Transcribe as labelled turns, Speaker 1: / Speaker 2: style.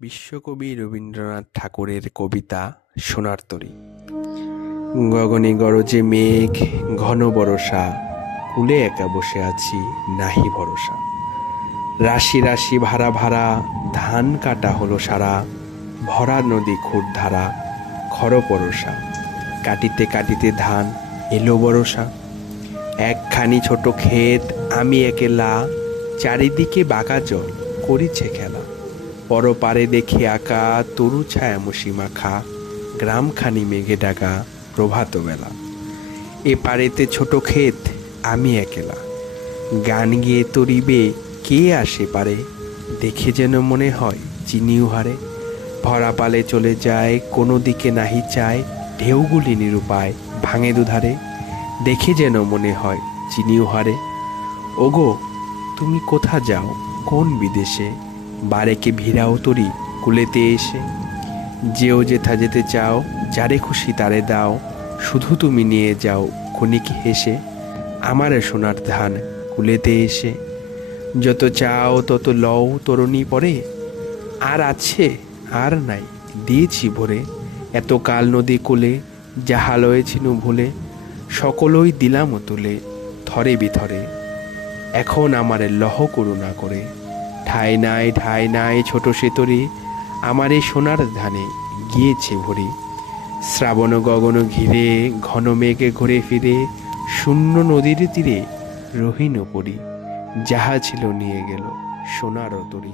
Speaker 1: বিশ্বকবি রবীন্দ্রনাথ ঠাকুরের কবিতা সোনার তরী। গগনে গরজে মেঘ, ঘন বরষা, কুলে একা বসে আছি, নাহি ভরসা। রাশি রাশি ভাড়া ভাড়া, ধান কাটা হলো সারা, ভরা নদী খুরধারা খর পরশা কাটিতে কাটিতে ধান এলো বরষা একখানি ছোট ক্ষেত, আমি একেলা, চারিদিকে বাঁকা জল, করিছে খেলা। পরপারে দেখি আঁকা তরু ছায়া মুসি মাখা গ্রামখানি মেঘে ডাকা প্রভাত বেলা। এ পারেতে ছোট ক্ষেত, আমি একেলা। গান গিয়ে তরিবে কে আসে পারে, দেখে যেন মনে হয় চিনি উহারে ভরা পালে চলে যায়, কোনো দিকে নাহি চায়, ঢেউগুলি নিরুপায় ভাঙে দুধারে। দেখে যেন মনে হয় চিনি উহারে ওগো, তুমি কোথা যাও, কোন বিদেশে? বারেকে ভিড়াও তরি কুলেতে এসে। যেও যেথা যেতে চাও, যারে খুশি তারে দাও। শুধু তুমি নিয়ে যাও, ক্ষণিক হেসে আমারে সোনার ধান কুলেতে এসে। যত চাও, তত লও, তরুণী পরে। আর আছে, আর নাই, দিয়েছি ভরে। এত কাল নদী কোলে, যাহা লয়েছিনু ভুলে, সকলই দিলাম তুলে, থরে বিথরে। এখন আমারে লহ করুণা করে। ঠাই নাই ঠাই নাই ছোট সেতরে, আমার এই সোনার ধানে গিয়েছে ভরে। শ্রাবণ গগন ঘিরে, ঘন মেঘে ঘুরে ফিরে, শূন্য নদীর তীরে রহিণ পরি, যাহা ছিল নিয়ে গেল সোনার তরী।